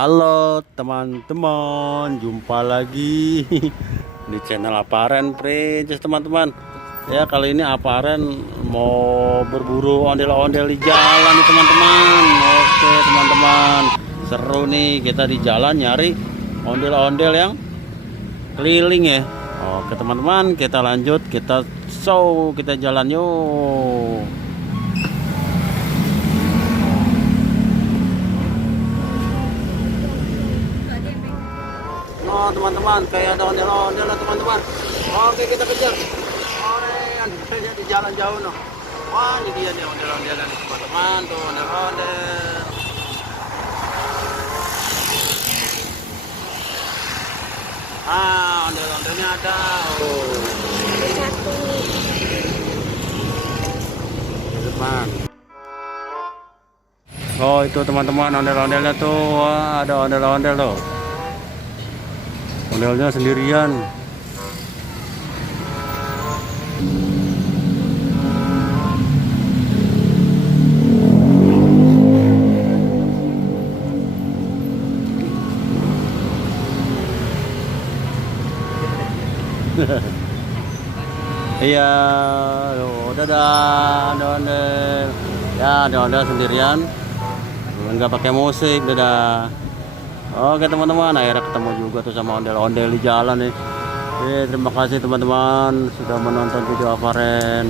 Halo teman-teman, jumpa lagi di channel Aparen Princess teman-teman. Ya, kali ini Aparen mau berburu ondel-ondel di jalan nih teman-teman. Oke teman-teman, seru nih kita di jalan nyari ondel-ondel yang keliling ya. Oke teman-teman, kita lanjut, kita jalan yuk. Oh teman-teman, kayak ada ondel-ondel lah teman-teman. Oke, kita kejar. Ondel di jalan jauh noh. Wah, ini dia nih ondel-ondelan teman-teman, tuh ondel-ondel. Ondel-ondelnya ada. Oh, Satu. teman. Oh, itu teman-teman ondel-ondelnya tuh. Wah, ada ondel-ondel loh. Ondelnya sendirian. Iya, dadah, ondel. Ya, ondel sendirian. Enggak pakai musik, dadah. Oke teman-teman, akhirnya ketemu juga tuh sama ondel-ondel di jalan nih. Terima kasih teman-teman sudah menonton video Aparen.